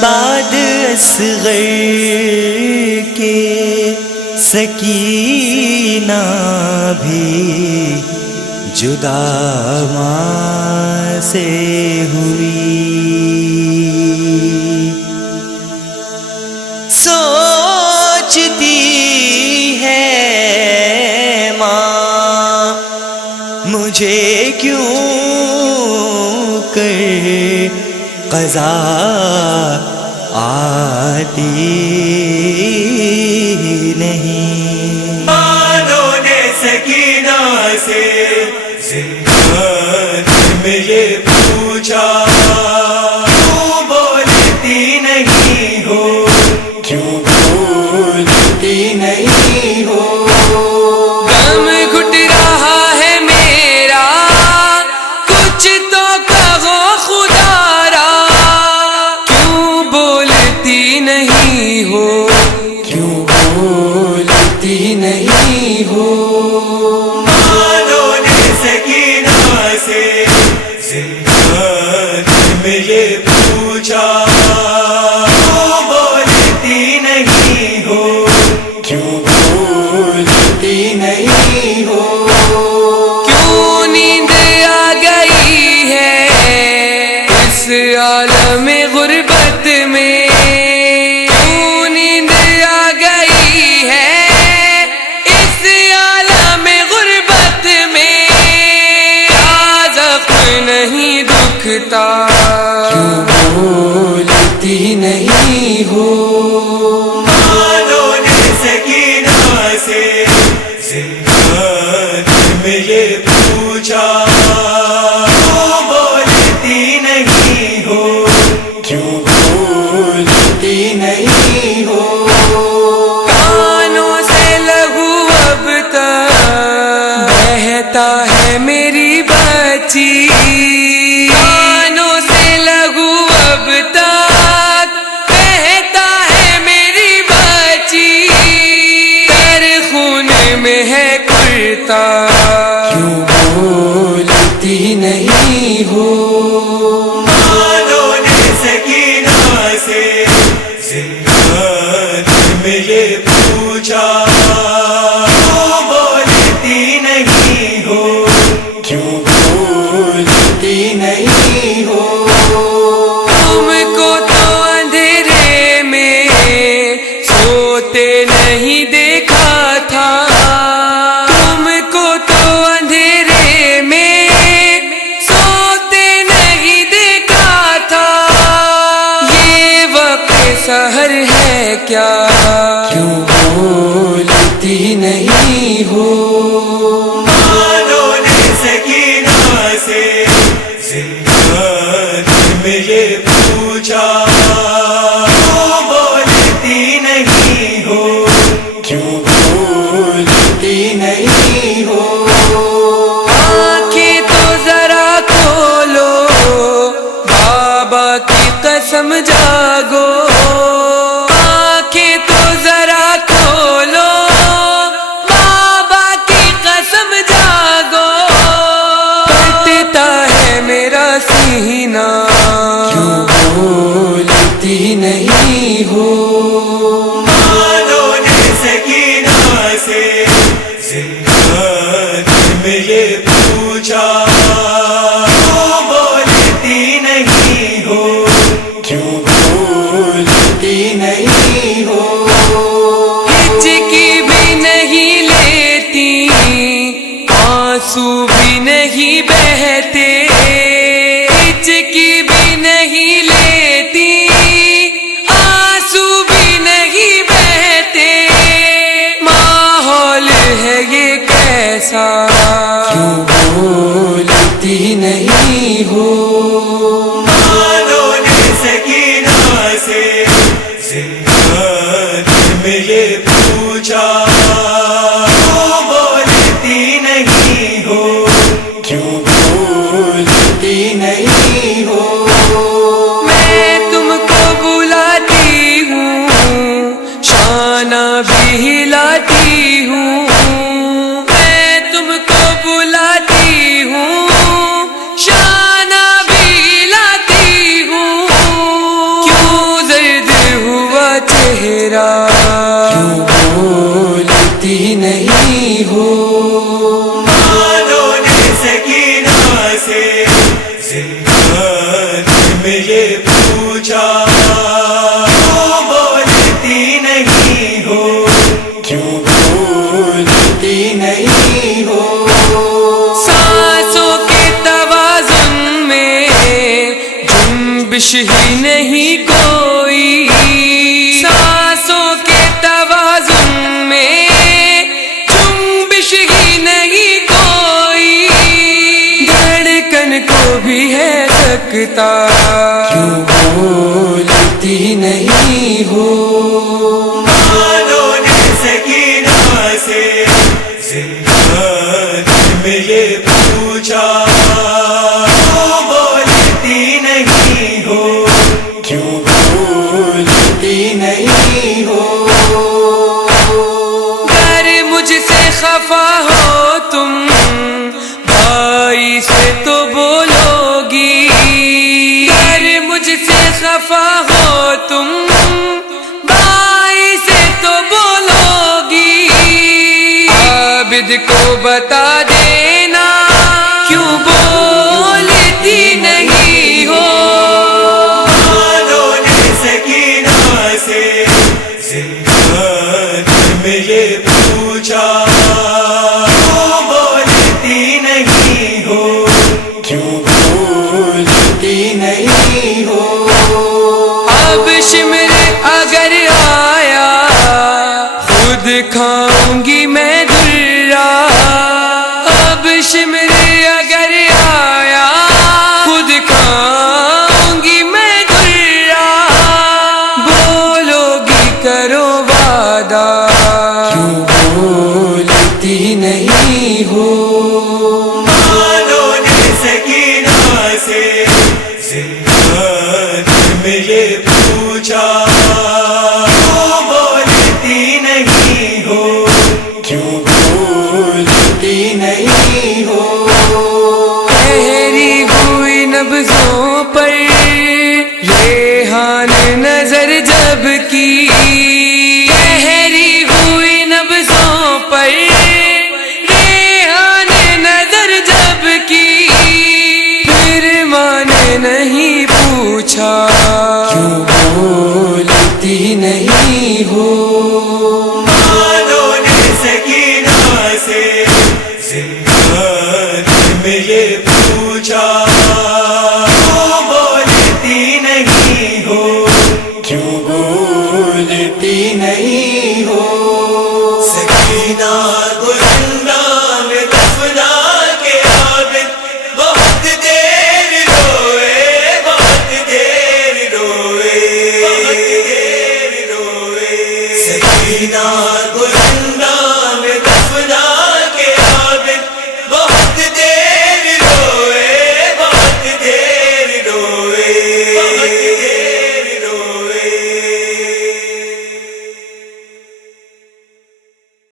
بعد اصغر کے سکینہ بھی جدا ماں سے ہوئی، سوچتی ہے ماں مجھے کیوں کر قضا آتی نہیں۔ مانوں نے سکینہ سے زندگی میں یہ پوچھا، کیوں بولتی نہیں ہو، کیوں بولتی نہیں ہو؟ غم گھٹ رہا ہے میرا، کچھ تو کہو خدا را، کیوں بولتی نہیں ہو، کیوں بولتی نہیں ہو؟ مانوں نے سکینہ سے زندگی میں یہ پوچھا، کیوں بولتی نہیں ہو، کیوں بولتی نہیں ہو؟ کیوں نیند آ گئی ہے اس عالم غربت میں، کیوں نیند آ گئی ہے اس عالم غربت میں؟ کیا زخم نہیں دکھتا، کیوں بولتی نہیں ہو؟ مانوں نے سکینہ سے زندگی میں یہ پوچھا، کیوں بولتی نہیں ہو، کیوں بولتی نہیں ہو؟ کانوں سے لہو اب تک بہتا ہے میری بچی، کانوں سے لہو اب تک بہتا ہے میری بچی، تر خون میں ہے کرتا، کیوں بولتی نہیں ہو؟ مانوں نے سکینہ سے زندگی میں یہ پوچھا، کیوں بولتی نہیں ہو، کیوں بولتی نہیں ہو؟ تم کو تو اندھیرے میں سوتے نہیں دیکھا تھا، تم کو تو اندھیرے میں سوتے نہیں دیکھا تھا، یہ وقت سحر ہے کیا، کیوں بولتی نہیں ہو؟ مانوں نے سکینہ سے زندگی میں یہ پوچھا، کیوں بولتی نہیں ہو، کیوں بولتی نہیں ہو؟ آنکھیں تو ذرا کھولو، بابا کی قسم جاگو، آنکھیں تو ذرا کھولو، بابا کی قسم جاگو، پھٹتا ہے میرا سینہ، کیوں بولتی نہیں ہو؟ مانوں نے سکینہ سے زندگی میں یہ پوچھا، کیوں بولتی نہیں ہو، کیوں بولتی نہیں ہو؟ ہچکی بھی نہیں لیتی، آنسو بھی نہیں بہتے، ہچکی بھی نہیں لیتی، آنسو بھی نہیں بہتے، ماحول ہے یہ کیسا، کیوں بولتی نہیں ہو؟ مانوں نے سکینہ سے زندگی میں یہ پوچھا، کیوں بولتی نہیں ہو، کیوں بولتی نہیں ہو؟ میں تم کو بلاتی ہوں، شانہ بھی ہلاتی ہوں، میں تم کو بلاتی ہوں، شانہ بھی ہلاتی جنبش ہی نہیں کوئی، سانسوں کے توازن میں جنبش ہی نہیں کوئی، دھڑکن کو بھی ہے سکتا، کیوں بولتی نہیں ہو؟ مانو نے سکینہ سے زندان میں یہ پوچھا، کیوں بولتی نہیں ہو؟ کیوں بولتی نہیں ہو؟ گر مجھ سے خفا ہو تم بھائی سے تو بولو گی، گر مجھ سے خفا ہو تم بھائی سے تو بولو گی، عابد کو بتا دینا کیوں بولتی نہیں ہو؟ مانو نے سکینہ سے زندان میں یہ پوچھا، کیوں بولتی نہیں ہو؟ کیوں بولتی نہیں ہو؟ اب شمر اگر آیا خود کھاؤں گی میں درا، اب شمر اگر آیا خود کھاؤں گی میں درا، بولو گی کرو وعدہ، کیوں بولتی نہیں ہو؟ مانو نے سکینہ سے زندان میں یہ پوچھا، کیوں بولتی نہیں ہو؟ کیوں بولتی نہیں ہو؟ ٹھہری ہوئی نبضوں پر ریحان نظر جب کی، ٹھہری ہوئی نبضوں پر ریحان نظر جب کی، پھر ماں نے نہیں پوچھا کیوں بولتی نہیں ہو؟ مانو نے سکینہ سے زندان میں یہ پوچھا، کیوں بولتی نہیں ہو؟ کیوں بولتی نہیں ہو؟ سکینہ کو زندہ میں دفنا کے عابد بہت دیر روئے، بہت دیر روئے، بہت دیر روئے، سکینہ